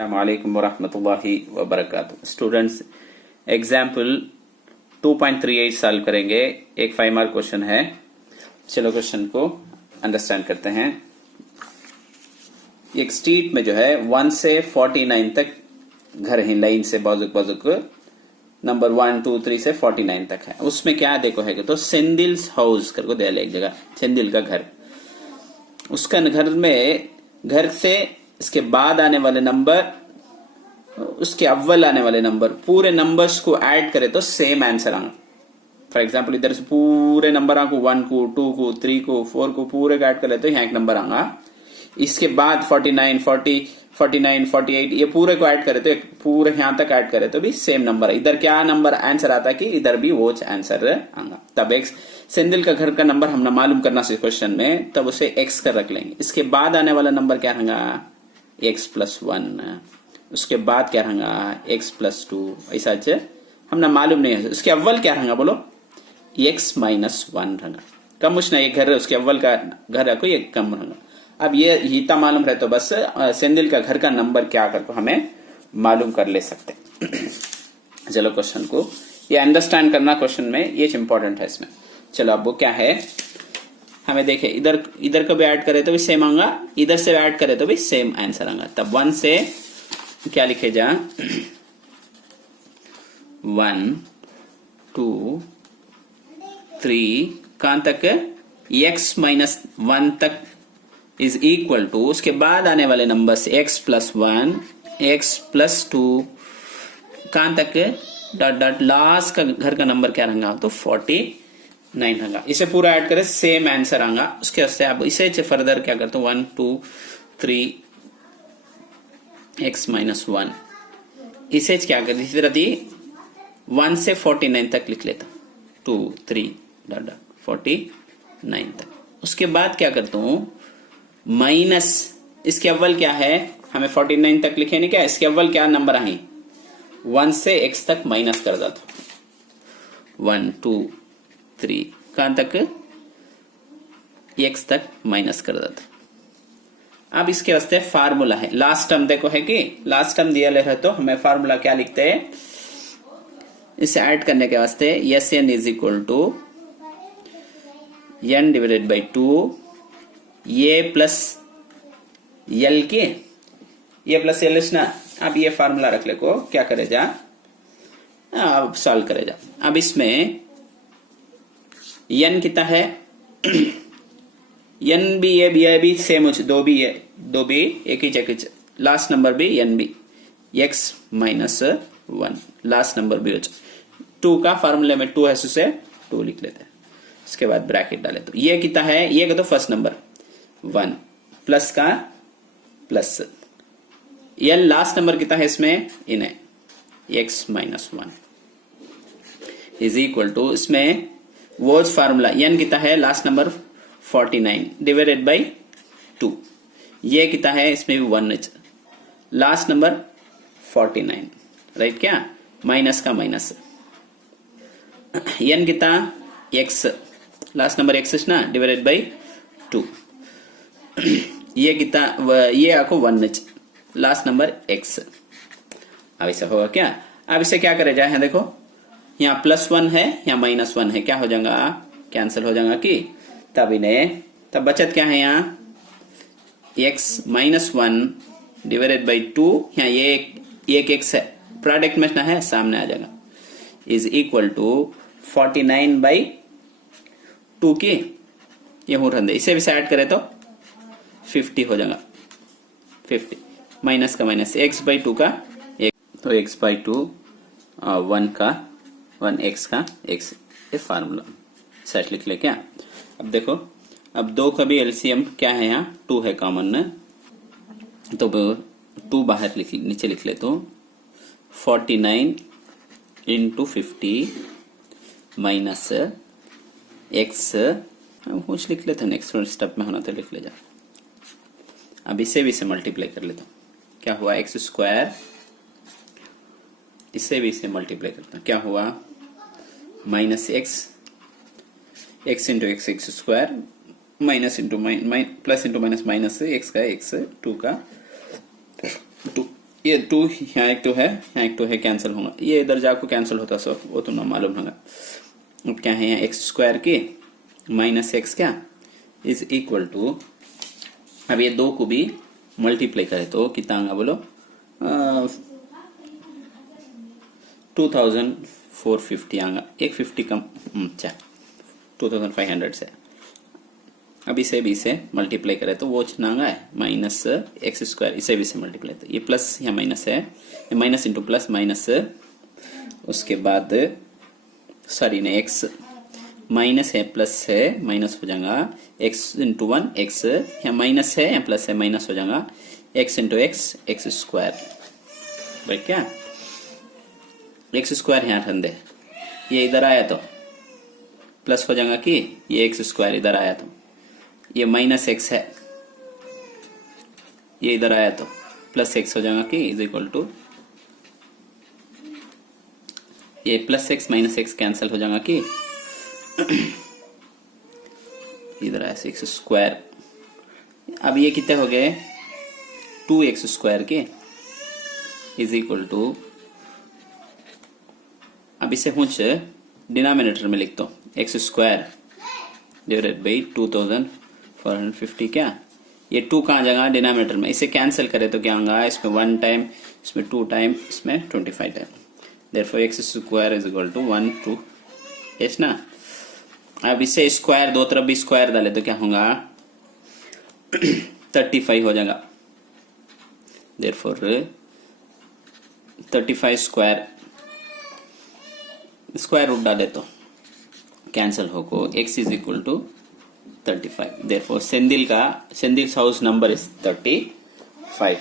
अस्सलामुअलैकुम वरहमतुल्लाहि वबरकातुहू। Students, example 2.38 solve करेंगे। एक 5 मार्क क्वेश्चन है। चलो क्वेश्चन को अंडरस्टैंड करते हैं। एक स्ट्रीट में जो है 1 से 49 तक घर हैं, लाइन से बाजुक बाजुक नंबर 1 2 3 से 49 तक है। उसमें क्या देखो है तो सेंदिल्स हाउस करको दे एक जगह, सेंदिल का घर। उसका घर में घर से इसके बाद आने वाले नंबर, उसके अव्वल आने वाले नंबर, पूरे नंबर्स को ऐड करे तो सेम आंसर आएगा। फॉर एग्जांपल इधर से पूरे नंबर को 1 को 2 को 3 को 4 को पूरे का ऐड कर लेते तो यहाँ एक नंबर आएगा। इसके बाद 49 40 49 48 ये पूरे को ऐड करे तो पूरे यहां तक ऐड करे तो भी सेम नंबर है। इधर क्या नंबर आंसर आता है कि इधर भी वो आंसर आएगा। तब एक सेंदिल का घर का नंबर हमने मालूम करना से क्वेश्चन में, तब उसे एक्स कर रख लेंगे। इसके बाद आने वाला नंबर क्या रहेगा, x+1। उसके बाद क्या रहेगा x+2। ऐसा हमने मालूम नहीं है। उसके अव्वल क्या रहेगा बोलो, x-1 रहेगा। कम मुश्किल एक घर है, उसके अव्वल का घर है कोई एक कम रहेगा। अब ये हिता मालूम रहे तो बस सेंदिल का घर का नंबर क्या करके हमें मालूम कर ले सकते। चलो क्वेश्चन को ये अंडरस्टैंड करना क्वेश्चन में ये इंपॉर्टेंट है इसमें। चलो अब वो क्या है हमें देखे, इधर को भी ऐड करे तो भी सेम आएगा, इधर से ऐड करे तो भी सेम आंसर आएगा। तब 1 से क्या लिखे जा 1 2 3 कहां तक x-1 तक इज इक्वल टू, उसके बाद आने वाले नंबर से x+1 x+2 कहां तक डॉट डॉट लास्ट का घर का नंबर क्या रहेगा तो 49 रहेगा। इसे पूरा ऐड करें सेम आंसर आएगा। उसके वास्ते आप इसे फर्दर क्या करते हो 1 2 3 x-1 इसे क्या करते इसी तरह 1 से 49 तक लिख लेता 2 3 डॉट डॉट 49 तक। उसके बाद क्या करता हूं माइनस, इसके अव्वल क्या है हमें 49 तक लिखे नहीं क्या, इसके अव्वल क्या नंबर आए 1 से x तक माइनस कर देता 1 2 3 कहां तक x तक माइनस कर देता। अब इसके वास्ते फार्मूला है, लास्ट टर्म देखो है कि लास्ट टर्म दिया ले रहे तो हमें फार्मूला क्या लिखते हैं, इसे ऐड करने के वास्ते Sn is equal to n divided by 2 a plus l के ये प्लस एल ना। अब ये फार्मूला रख ले को क्या करे जा, अब सॉल्व करे जा। अब इसमें n कितना है n भी ये भी सेम हो, दो भी है, दो भी एक ही लास्ट नंबर भी n भी x-1 लास्ट नंबर भी हो। 2 का फार्मूले में 2 है उसे 2 लिख लेते हैं। उसके बाद ब्रैकेट डाले तो ये कितना है, ये का तो फर्स्ट नंबर 1 प्लस का प्लस एल लास्ट नंबर कितना है इसमें इन्हें x-1 इज इक्वल टू, इसमें वो फार्मूला n कितना है लास्ट नंबर 49 डिवाइडेड बाई 2, ये कितना है इसमें भी 1 लास्ट नंबर 49 राइट क्या, माइनस का माइनस n कितना x लास्ट नंबर x ना डिवाइडेड बाई 2, ये कितना ये आपको 1 लास्ट नंबर x। अब ऐसा होगा क्या, अब इसे क्या करे जाए देखो यहाँ +1 है यहाँ -1 है, क्या हो जाएगा कैंसिल हो जाएगा कि, तब इन्हें तब बचत क्या है यहाँ x-1 डिवाइडेड बाई 2, यहाँ ये एक x है प्रोडक्ट में ना है सामने आ जाएगा इज इक्वल टू 49 बाई 2 की ये हो रहा है। इसे भी ऐड करें तो 50 हो जाएगा, 50 माइनस का माइनस x/2 का एक, तो x/2 1 का 1x का x, ये फार्मूला सेट लिख ले क्या। अब देखो अब 2 का भी एलसीएम क्या है यहाँ 2 है कॉमन ना, तो 2 बाहर नीचे लिख ले तो 49 इंटू 50 माइनस x कुछ लिख लेते हैं, नेक्स्ट स्टेप में होना तो लिख ले जा। अब इसे भी इसे मल्टीप्लाई कर लेता हूँ, क्या हुआ x², इसे भी इसे मल्टीप्लाई करता हूँ क्या हुआ -x into x² minus into plus into minus minus x का x 2 का 2 ये 2 यहाँ एक 2 है, यहाँ एक 2 है, कैंसिल होगा। ये इधर जाकर कैंसिल होता सब, वो तो ना मालूम होगा। अब क्या है यहाँ एक्स स्क्वायर के माइनस एक्स क्या इज इक्वल टू, अब ये 2 को भी मल्टीप्लाई करे तो कितना आएगा बोलो, 2450 आएगा, एक 50 कम, अच्छा 2500 से। अब इसे भी से मल्टीप्लाई करे तो वो चिन्ह है माइनस एक्स स्क्वायर, इसे भी से मल्टीप्लाई, तो ये प्लस या माइनस है, ये माइनस इंटू प्लस माइनस, उसके बाद सॉरी नहीं एक्स माइनस है प्लस है माइनस हो जाएगा, एक्स इंटू 1 एक्स, या माइनस है या प्लस है माइनस हो जाएगा, x into x x square, भाई क्या एक्स स्क्वायर यहाँ ठंडे, ये इधर आया तो प्लस हो जाएगा कि ये एक्स स्क्वायर इधर आया तो ये माइनस एक्स है, ये इधर आया तो प्लस एक्स हो जाएगा कि इज इक्वल टू, ये plus x minus x cancel हो जाएगा कि इधर आया एक्स स्क्वायर। अब ये कितने हो गए 2x स्क्वायर के इज इक्वल टू, अब इसे कुछ डिनोमिनेटर में लिख दो, एक्स स्क्वायर डिवाइडेड बाई 2450 क्या, ये 2 कहाँ जाएगा डिनोमिनेटर में, इसे कैंसिल करे तो क्या होगा, इसमें 1 टाइम, इसमें 2 टाइम, इसमें 25 time, therefore x square is equal to 1 2 yes ना। अब इसे स्क्वायर दो तरफ भी स्क्वायर डाले तो क्या होगा 35 हो जाएगा, देयरफॉर 35 स्क्वायर, स्क्वायर रूट डाले तो कैंसिल होको x is equal to 35, therefore Senthil house number is 35।